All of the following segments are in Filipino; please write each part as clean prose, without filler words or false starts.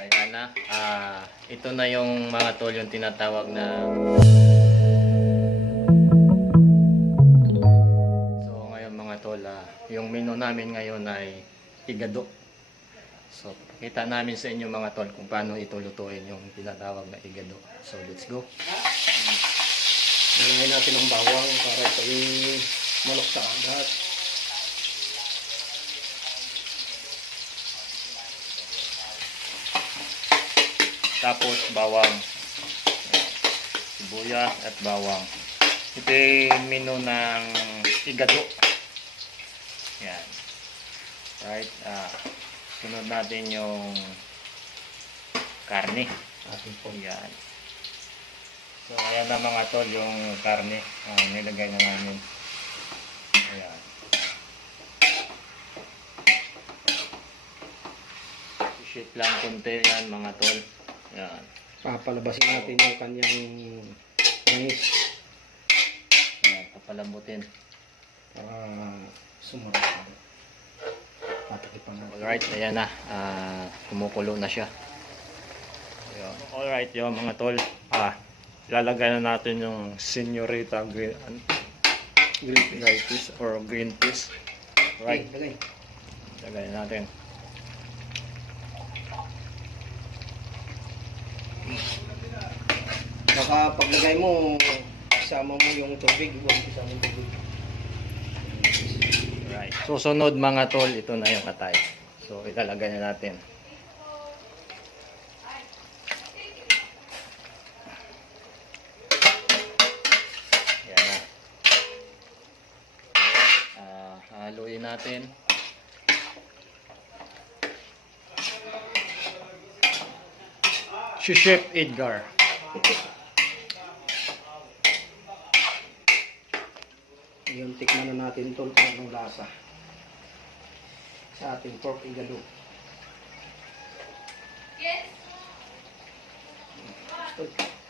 ayan na. Ito na yung mga tol, yung tinatawag na... So ngayon mga tol, yung menu namin ngayon ay igado. So kita namin sa inyo mga tol kung paano ito lutuin yung tinatawag na igado. So let's go. Lagyan natin ang bawang para ito manok sa agad. Tapos bawang, sibuyas at bawang. Ito yung menu ng igado. Yan. Right. Sunod natin yung karne. Atin po. Yan. So ayan na mga tol yung karne. Nilagay na namin. Ayan. I-shake lang konti yan mga tol. Yan. Papalabasin natin yung kanyang langis Ayan, papalambutin. para sumarap. Patakipan natin. Alright, ayan na. Kumukulo na siya. Ayan. Alright, yung mga tol. Lalagay na natin yung Señorita green peas or green peas. Right. Lagay. Lagay natin. Baka paglagay mo, isama mo yung tubig. Huwag isama yung tubig. Right. Susunod mga tol, ito na yung atay. So ilalagay na natin. Ayan na. Haluin natin. Si Chef Edgar. Yung tikman na natin ito kung anong lasa sa ating pork igado.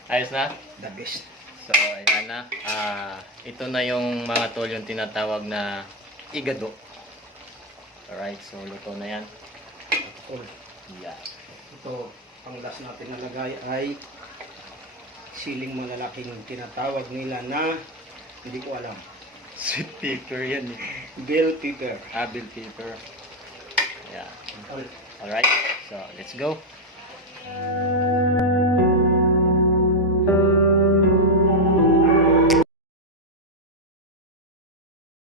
Ayos na? The best. So ayan na. Ito na yung mga tol, yung tinatawag na igado. Alright, so luto na yan. Oh, Yeah. ito, ang last natin nalagay ay siling malalaking tinatawag nila na hindi ko alam. Sweet pepper yan eh. Bell pepper. Bell pepper. Yeah. All. Alright, so let's go.